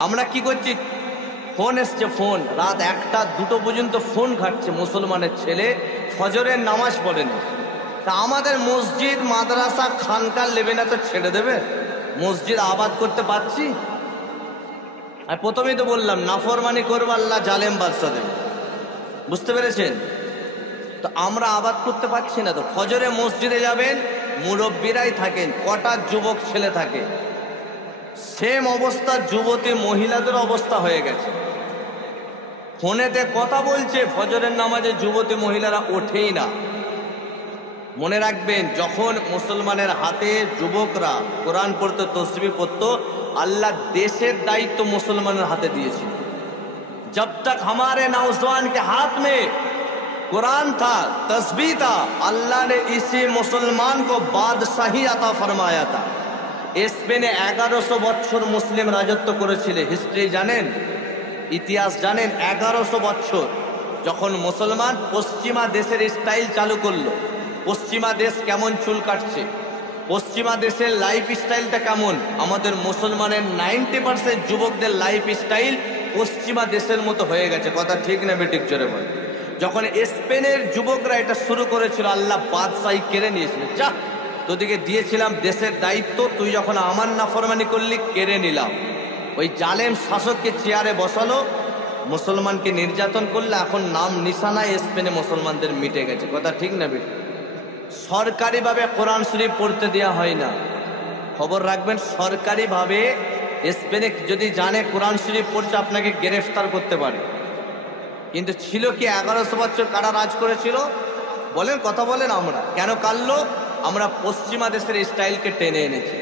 আমরা কি করছি? ফোন এসছে, ফোন রাত 1টা 2টো পর্যন্ত ফোন ঘাটছে মুসলমানের ছেলে, ফজরের নামাজ পড়েনি। তা আমাদের মসজিদ মাদ্রাসা খানকার লেবে না তো ছেড়ে দেবে? মসজিদ আবাদ করতে পারছি? আর প্রথমেই তো বললাম নাফরমানি করবো আল্লাহ জালেম বাদশা দেবে, বুঝতে পেরেছেন? তো আমরা আবাদ করতে পারছি না। তো ফজরে মসজিদে যাবেন, মুরব্বীরাই থাকেন, কটা যুবক ছেলে থাকে, সেম অবস্থা যুবতী মহিলাদের অবস্থা হয়ে গেছে। ফোনেতে কথা বলছে, ফজরের নামাজে যুবতী মহিলারা ওঠেই না। মনে রাখবেন, যখন মুসলমানের হাতে যুবকরা কোরআন পড়তো, তসবিহ পড়তো, আল্লাহ দেশের দায়িত্ব মুসলমানের হাতে দিয়েছিল। जब तक हमारे नौजवान के हाथ में कुरान था, तस्बीह था, अल्लाह ने इसी मुसलमान को बादशाही अता फरमाया था। স্পেনে 1100 বছর মুসলিম রাজত্ব করেছিল। হিস্ট্রি জানেন, ইতিহাস জানেন? 1100 বছর যখন মুসলমান পশ্চিমা দেশের স্টাইল চালু করলো, পশ্চিমা দেশ কেমন চুল কাটছে, পশ্চিমা দেশের লাইফ স্টাইলটা কেমন, আমাদের মুসলমানের 90% যুবকদের লাইফ স্টাইল পশ্চিমা দেশের মতো হয়ে গেছে। কথা ঠিক না বেঠিক? জোরে বল। যখন স্পেনের যুবকরা এটা শুরু করেছিল, আল্লাহ বাদশাহী কেড়ে নিয়েছিল। যা, তোদিকে দিয়েছিলাম দেশের দায়িত্ব, তুই যখন আমার নাফরমানি করলি কেড়ে নিলাম। ওই জালেম শাসককে চেয়ারে বসালো, মুসলমানকে নির্যাতন করলে এখন নাম নিশানায় স্পেনে মুসলমানদের মিটে গেছে। কথা ঠিক না বেঠিক? সরকারিভাবে কোরআন শরীফ পড়তে দেওয়া হয় না, খবর রাখবেন। সরকারিভাবে স্পেনে যদি জানে কোরআন শরীফ পড়ছে, আপনাকে গ্রেফতার করতে পারে। কিন্তু ছিল কি 1100 বছর কারা রাজ করেছিল? বলেন, কথা বলেন। আমরা কেন কাটলো? আমরা পশ্চিমা দেশের স্টাইলকে টেনে এনেছি।